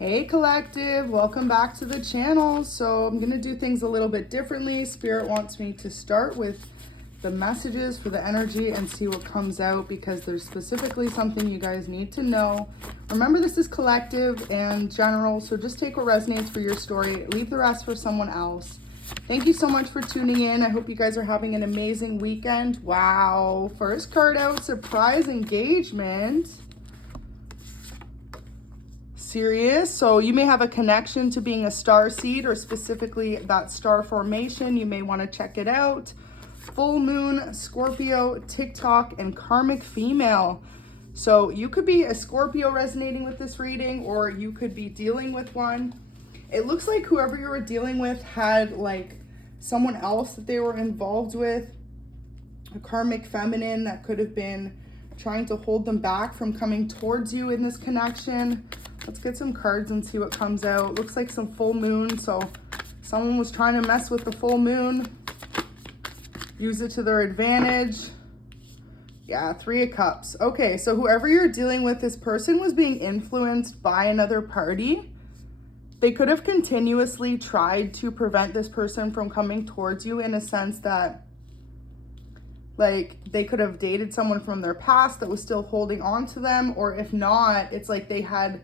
Hey collective, welcome back to the channel. So I'm going to do things a little bit differently. Spirit wants me to start with the messages for the energy and see what comes out, because there's specifically something you guys need to know. Remember, this is collective and general, so just take what resonates for your story, leave the rest for someone else. Thank you so much for tuning in. I hope you guys are having an amazing weekend. Wow, first card out, surprise engagement. Serious. So you may have a connection to being a star seed, or specifically that star formation. You may want to check it out. Full moon, Scorpio, TikTok, and karmic female. So you could be a Scorpio resonating with this reading, or you could be dealing with one. It looks like whoever you were dealing with had like someone else that they were involved with, a karmic feminine that could have been trying to hold them back from coming towards you in this connection. Let's get some cards and see what comes out. Looks like some full moon. So someone was trying to mess with the full moon, use it to their advantage. Yeah, 3 of Cups. Okay, so whoever you're dealing with, this person was being influenced by another party. They could have continuously tried to prevent this person from coming towards you, in a sense that like they could have dated someone from their past that was still holding on to them, or if not, it's like they had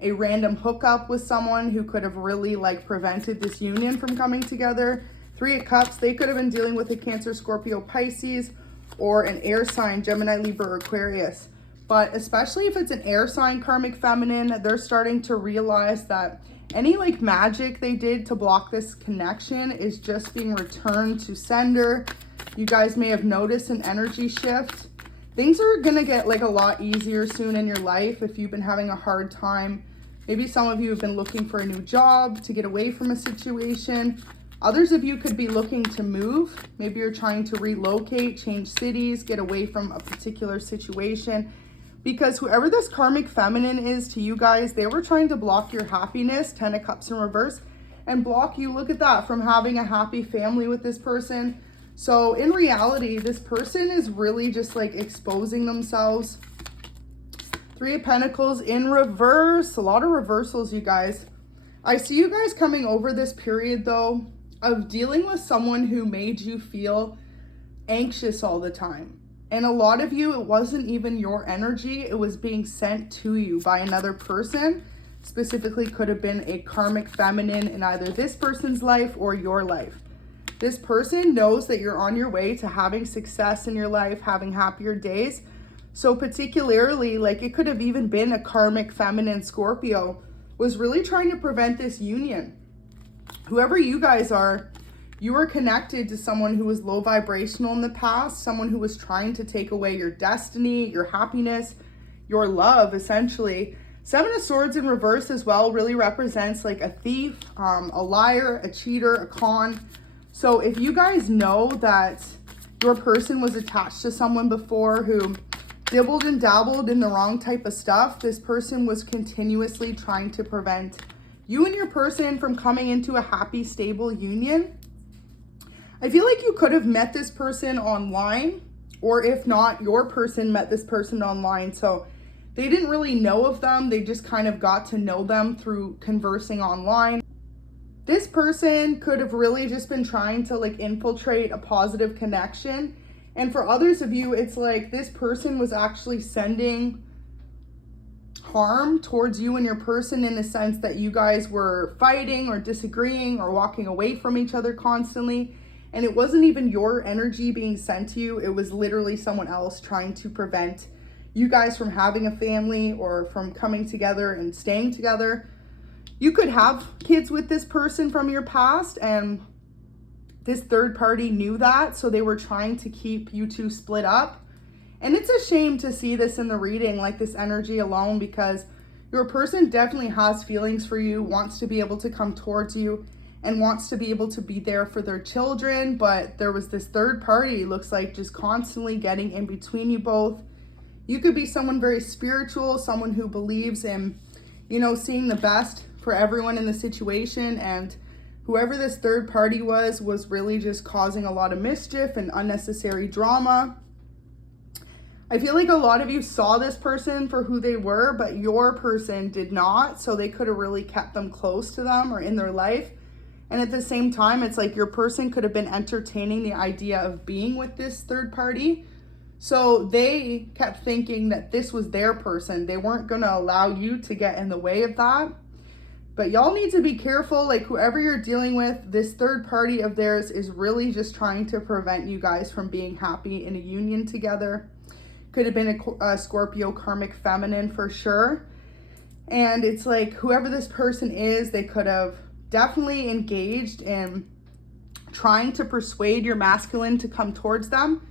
a random hookup with someone who could have really like prevented this union from coming together. 3 of Cups, they could have been dealing with a Cancer, Scorpio, Pisces, or an air sign, Gemini, Libra, or Aquarius. But especially if it's an air sign karmic feminine, they're starting to realize that any like magic they did to block this connection is just being returned to sender. You guys may have noticed an energy shift. Things are gonna get like a lot easier soon in your life if you've been having a hard time. Maybe some of you have been looking for a new job to get away from a situation. Others of you could be looking to move. Maybe you're trying to relocate, change cities, get away from a particular situation. Because whoever this karmic feminine is to you guys, they were trying to block your happiness, 10 of Cups in reverse, and block you, look at that, from having a happy family with this person. So in reality, this person is really just like exposing themselves. 3 of Pentacles in reverse. A lot of reversals, you guys. I see you guys coming over this period though of dealing with someone who made you feel anxious all the time. And a lot of you, it wasn't even your energy. It was being sent to you by another person. Specifically could have been a karmic feminine in either this person's life or your life. This person knows that you're on your way to having success in your life, having happier days. So particularly, like it could have even been a karmic feminine Scorpio was really trying to prevent this union. Whoever you guys are, you were connected to someone who was low vibrational in the past, someone who was trying to take away your destiny, your happiness, your love, essentially. 7 of Swords in reverse as well really represents like a thief, a liar, a cheater, a con. So if you guys know that your person was attached to someone before who dibbled and dabbled in the wrong type of stuff, this person was continuously trying to prevent you and your person from coming into a happy, stable union. I feel like you could have met this person online, or if not, your person met this person online. So they didn't really know of them. They just kind of got to know them through conversing online. This person could have really just been trying to like infiltrate a positive connection. And for others of you, it's like this person was actually sending harm towards you and your person, in a sense that you guys were fighting or disagreeing or walking away from each other constantly. And it wasn't even your energy being sent to you. It was literally someone else trying to prevent you guys from having a family or from coming together and staying together. You could have kids with this person from your past, and this third party knew that, so they were trying to keep you two split up. And it's a shame to see this in the reading, like this energy alone, because your person definitely has feelings for you, wants to be able to come towards you, and wants to be able to be there for their children. But there was this third party, looks like, just constantly getting in between you both. You could be someone very spiritual, someone who believes in, you know, seeing the best for everyone in the situation, and whoever this third party was really just causing a lot of mischief and unnecessary drama. I feel like a lot of you saw this person for who they were, but your person did not. So they could have really kept them close to them or in their life. And at the same time, it's like your person could have been entertaining the idea of being with this third party. So they kept thinking that this was their person. They weren't going to allow you to get in the way of that. But y'all need to be careful. Like, whoever you're dealing with, this third party of theirs is really just trying to prevent you guys from being happy in a union together. Could have been a Scorpio karmic feminine for sure. And it's like, whoever this person is, they could have definitely engaged in trying to persuade your masculine to come towards them.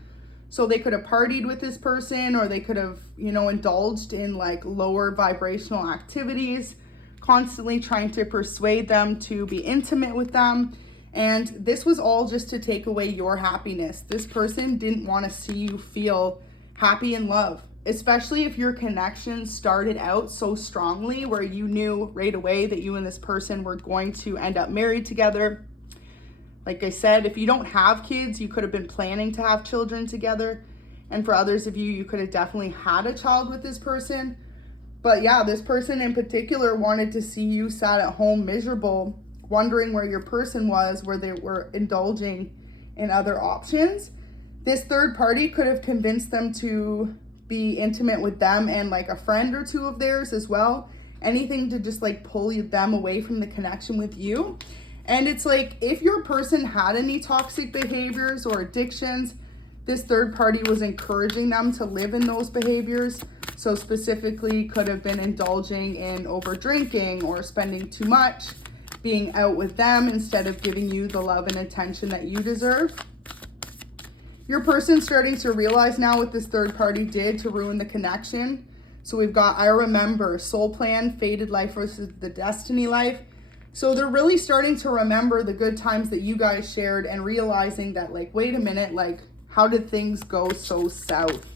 So they could have partied with this person, or they could have, you know, indulged in like lower vibrational activities, constantly trying to persuade them to be intimate with them. And this was all just to take away your happiness. This person didn't want to see you feel happy in love, especially if your connection started out so strongly where you knew right away that you and this person were going to end up married together. Like I said, if you don't have kids, you could have been planning to have children together. And for others of you, you could have definitely had a child with this person. But yeah, this person in particular wanted to see you sat at home miserable, wondering where your person was, where they were indulging in other options. This third party could have convinced them to be intimate with them and like a friend or two of theirs as well. Anything to just like pull them away from the connection with you. And it's like, if your person had any toxic behaviors or addictions, this third party was encouraging them to live in those behaviors. So specifically could have been indulging in over drinking or spending too much, being out with them instead of giving you the love and attention that you deserve. Your person's starting to realize now what this third party did to ruin the connection. So we've got I remember, soul plan, fated life versus the destiny life. So they're really starting to remember the good times that you guys shared and realizing that, like, wait a minute, like, how did things go so south?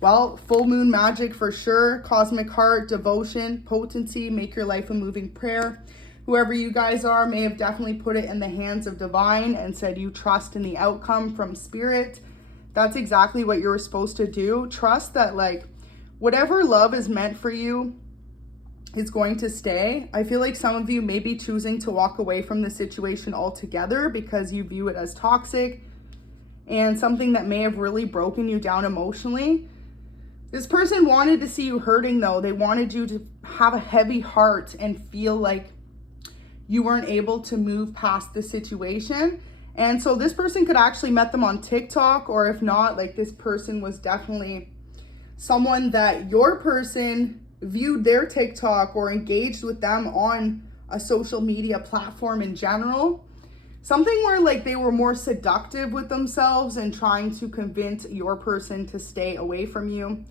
Well, full moon magic for sure. Cosmic heart, devotion, potency, make your life a moving prayer. Whoever you guys are may have definitely put it in the hands of divine and said you trust in the outcome from spirit. That's exactly what you're supposed to do. Trust that, like, whatever love is meant for you is going to stay. I feel like some of you may be choosing to walk away from the situation altogether because you view it as toxic and something that may have really broken you down emotionally. This person wanted to see you hurting though. They wanted you to have a heavy heart and feel like you weren't able to move past the situation. And so this person could actually met them on TikTok, or if not, like, this person was definitely someone that your person viewed their TikTok or engaged with them on a social media platform in general. Something where, like, they were more seductive with themselves and trying to convince your person to stay away from you.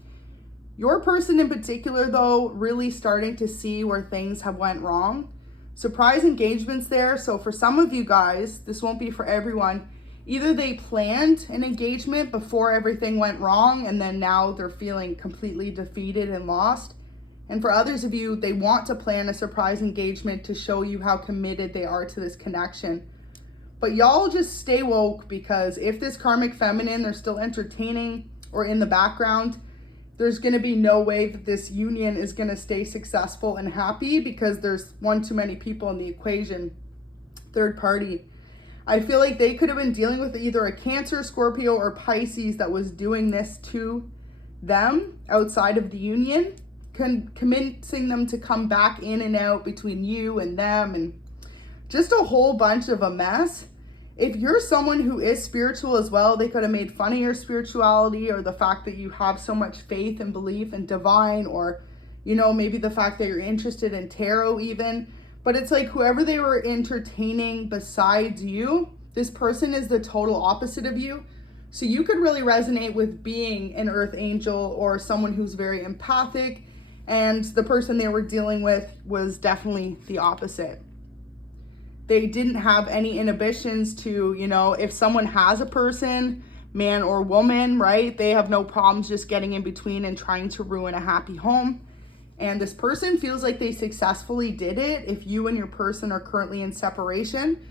Your person in particular, though, really starting to see where things have went wrong. Surprise engagements there. So for some of you guys, this won't be for everyone. Either they planned an engagement before everything went wrong, and then now they're feeling completely defeated and lost. And for others of you, they want to plan a surprise engagement to show you how committed they are to this connection. But y'all just stay woke, because if this karmic feminine, they're still entertaining or in the background, there's going to be no way that this union is going to stay successful and happy, because there's one too many people in the equation. Third party. I feel like they could have been dealing with either a Cancer, Scorpio, or Pisces that was doing this to them outside of the union, convincing them to come back in and out between you and them, and just a whole bunch of a mess. If you're someone who is spiritual as well, they could have made fun of your spirituality, or the fact that you have so much faith and belief in divine, or, you know, maybe the fact that you're interested in tarot even. But it's like, whoever they were entertaining besides you, this person is the total opposite of you. So you could really resonate with being an earth angel or someone who's very empathic, and the person they were dealing with was definitely the opposite. They didn't have any inhibitions to, you know, if someone has a person, man or woman, right? They have no problems just getting in between and trying to ruin a happy home. And this person feels like they successfully did it. If you and your person are currently in separation,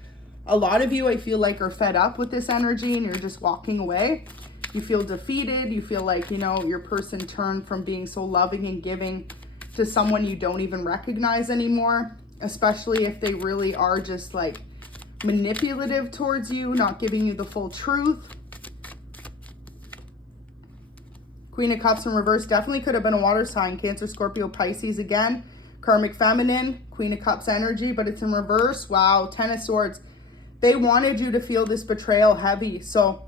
a lot of you, I feel like, are fed up with this energy and you're just walking away. You feel defeated. You feel like, you know, your person turned from being so loving and giving to someone you don't even recognize anymore, especially if they really are just like manipulative towards you, not giving you the full truth. Queen of Cups in reverse definitely could have been a water sign, Cancer, Scorpio, Pisces again. Karmic feminine, Queen of Cups energy, but it's in reverse. Wow, Ten of Swords. They wanted you to feel this betrayal heavy. So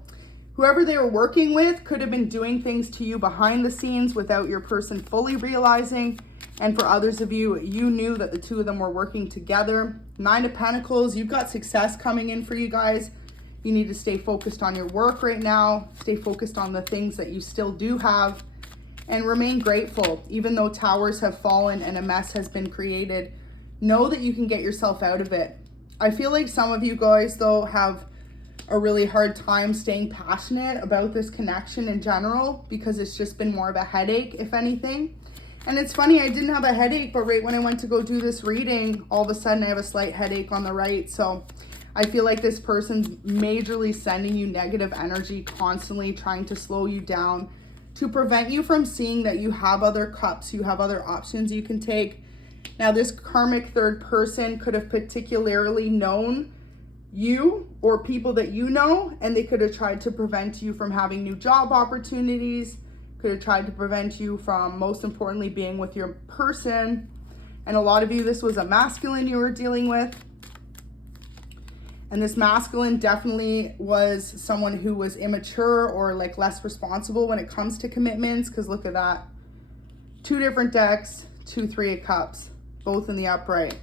whoever they were working with could have been doing things to you behind the scenes without your person fully realizing. And for others of you, you knew that the two of them were working together. Nine of Pentacles, you've got success coming in for you guys. You need to stay focused on your work right now. Stay focused on the things that you still do have. And remain grateful. Even though towers have fallen and a mess has been created, know that you can get yourself out of it. I feel like some of you guys, though, have a really hard time staying passionate about this connection in general because it's just been more of a headache, if anything. And it's funny, I didn't have a headache, but right when I went to go do this reading, all of a sudden I have a slight headache on the right. So I feel like this person's majorly sending you negative energy, constantly trying to slow you down to prevent you from seeing that you have other cups, you have other options you can take. Now, this karmic third person could have particularly known you or people that you know, and they could have tried to prevent you from having new job opportunities, could have tried to prevent you from, most importantly, being with your person. And a lot of you, this was a masculine you were dealing with. And this masculine definitely was someone who was immature or like less responsible when it comes to commitments. Because look at that. Two different decks, 2 3 of Cups, both in the upright.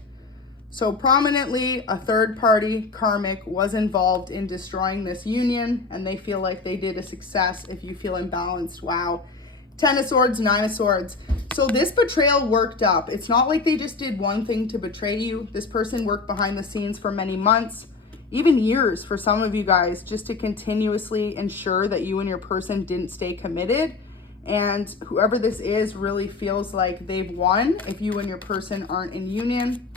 So prominently, a third party, karmic, was involved in destroying this union. And they feel like they did a success if you feel imbalanced. Wow. 10 of Swords, 9 of Swords. So this betrayal worked up. It's not like they just did one thing to betray you. This person worked behind the scenes for many months, even years for some of you guys, just to continuously ensure that you and your person didn't stay committed. And whoever this is really feels like they've won if you and your person aren't in union.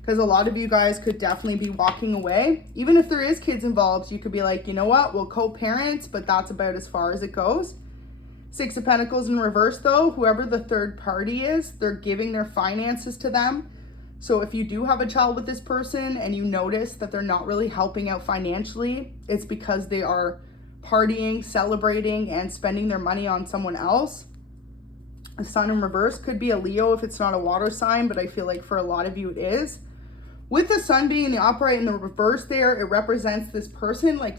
Because a lot of you guys could definitely be walking away. Even if there is kids involved, you could be like, you know what, we'll co-parent, but that's about as far as it goes. 6 of Pentacles in reverse though, whoever the third party is, they're giving their finances to them. So if you do have a child with this person and you notice that they're not really helping out financially, it's because they are partying, celebrating, and spending their money on someone else. The Sun in reverse could be a Leo if it's not a water sign, but I feel like for a lot of you it is. With the Sun being in the upright and the reverse there, it represents this person, like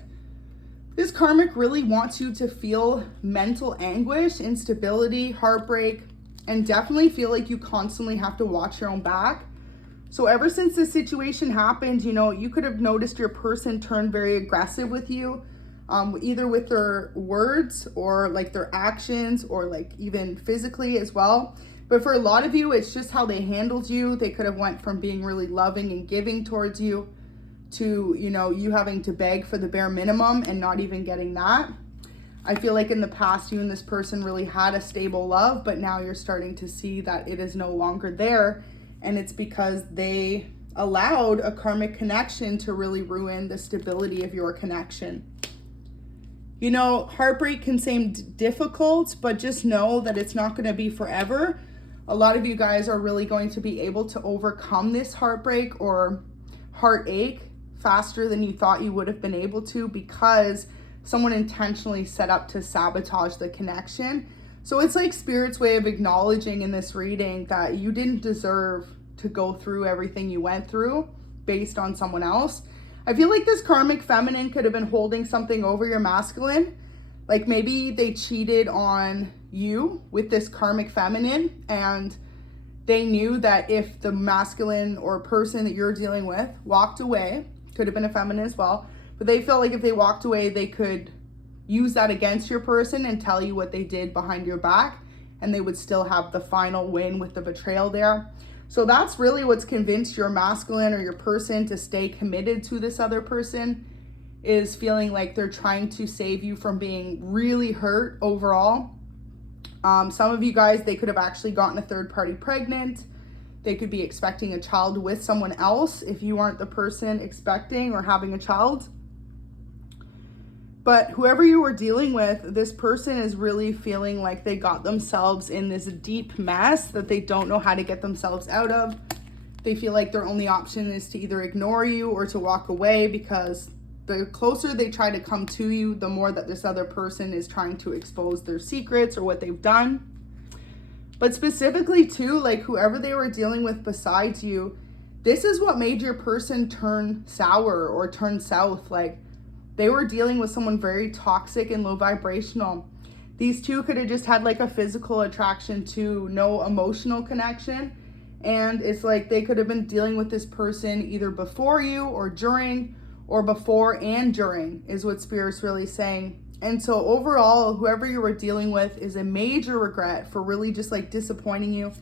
this karmic really wants you to feel mental anguish, instability, heartbreak, and definitely feel like you constantly have to watch your own back. So ever since this situation happened, you know, you could have noticed your person turned very aggressive with you, either with their words or like their actions or like even physically as well. But for a lot of you, it's just how they handled you. They could have went from being really loving and giving towards you to, you know, you having to beg for the bare minimum and not even getting that. I feel like in the past, you and this person really had a stable love, but now you're starting to see that it is no longer there. And it's because they allowed a karmic connection to really ruin the stability of your connection. You know, heartbreak can seem difficult, but just know that it's not going to be forever. A lot of you guys are really going to be able to overcome this heartbreak or heartache faster than you thought you would have been able to, because someone intentionally set up to sabotage the connection. So it's like Spirit's way of acknowledging in this reading that you didn't deserve to go through everything you went through based on someone else. I feel like this karmic feminine could have been holding something over your masculine. Like maybe they cheated on you with this karmic feminine, and they knew that if the masculine or person that you're dealing with walked away, could have been a feminine as well, but they felt like if they walked away, they could use that against your person and tell you what they did behind your back, and they would still have the final win with the betrayal there. So that's really what's convinced your masculine or your person to stay committed to this other person, is feeling like they're trying to save you from being really hurt overall. Some of you guys, they could have actually gotten a third party pregnant. They could be expecting a child with someone else if you aren't the person expecting or having a child. But whoever you were dealing with, this person is really feeling like they got themselves in this deep mess that they don't know how to get themselves out of. They feel like their only option is to either ignore you or to walk away, because the closer they try to come to you, the more that this other person is trying to expose their secrets or what they've done. But specifically too, like whoever they were dealing with besides you, this is what made your person turn sour or turn south. Like they were dealing with someone very toxic and low vibrational. These two could have just had like a physical attraction to no emotional connection. And it's like they could have been dealing with this person either before you or during, or before and during is what Spirit's really saying. And so overall, whoever you were dealing with is a major regret for really just like disappointing you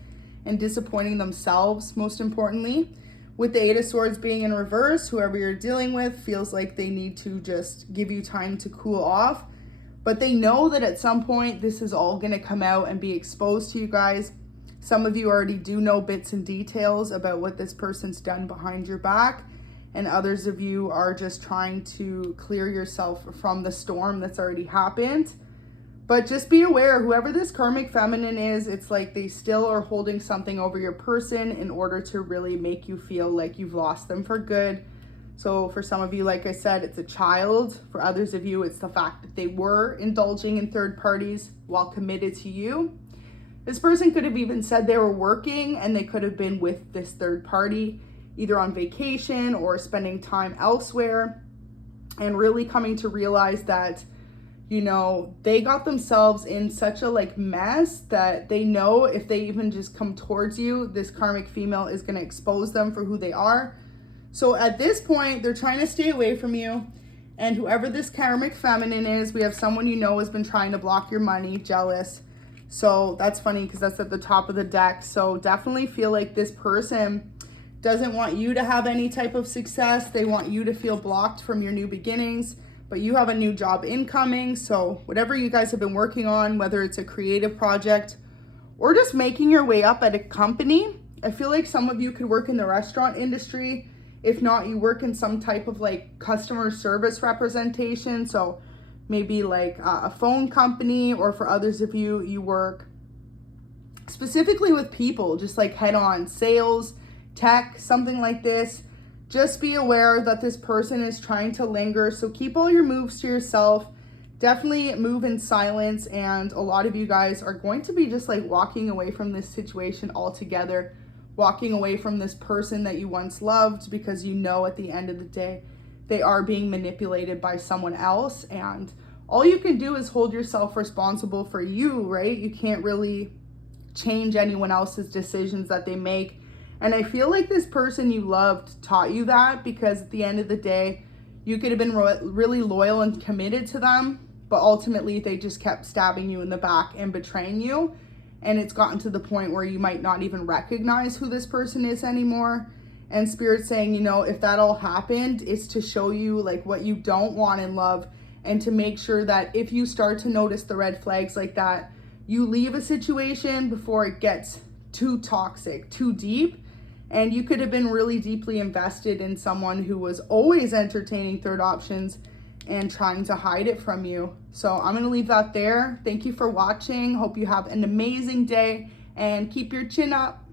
and disappointing themselves, most importantly. With the 8 of Swords being in reverse, whoever you're dealing with feels like they need to just give you time to cool off. But they know that at some point this is all going to come out and be exposed to you guys. Some of you already do know bits and details about what this person's done behind your back. And others of you are just trying to clear yourself from the storm that's already happened. But just be aware, whoever this karmic feminine is, it's like they still are holding something over your person in order to really make you feel like you've lost them for good. So for some of you, like I said, it's a child. For others of you, it's the fact that they were indulging in third parties while committed to you. This person could have even said they were working and they could have been with this third party, either on vacation or spending time elsewhere, and really coming to realize that, you know, they got themselves in such a like mess that they know if they even just come towards you, this karmic female is going to expose them for who they are. So at this point, they're trying to stay away from you. And whoever this karmic feminine is, we have someone you know has been trying to block your money, jealous. So that's funny because that's at the top of the deck. So definitely feel like this person doesn't want you to have any type of success. They want you to feel blocked from your new beginnings. But you have a new job incoming. So whatever you guys have been working on, whether it's a creative project or just making your way up at a company, I feel like some of you could work in the restaurant industry. If not, you work in some type of like customer service representation. So maybe like a phone company, or for others of you, you work specifically with people, just like head-on sales, tech, something like this. Just be aware that this person is trying to linger. So keep all your moves to yourself. Definitely move in silence. And a lot of you guys are going to be just like walking away from this situation altogether, walking away from this person that you once loved, because you know at the end of the day, they are being manipulated by someone else. And all you can do is hold yourself responsible for you, right? You can't really change anyone else's decisions that they make. And I feel like this person you loved taught you that, because at the end of the day, you could have been really loyal and committed to them, but ultimately they just kept stabbing you in the back and betraying you. And it's gotten to the point where you might not even recognize who this person is anymore. And Spirit's saying, you know, if that all happened, it's to show you like what you don't want in love, and to make sure that if you start to notice the red flags like that, you leave a situation before it gets too toxic, too deep. And you could have been really deeply invested in someone who was always entertaining third options and trying to hide it from you. So I'm going to leave that there. Thank you for watching. Hope you have an amazing day and keep your chin up.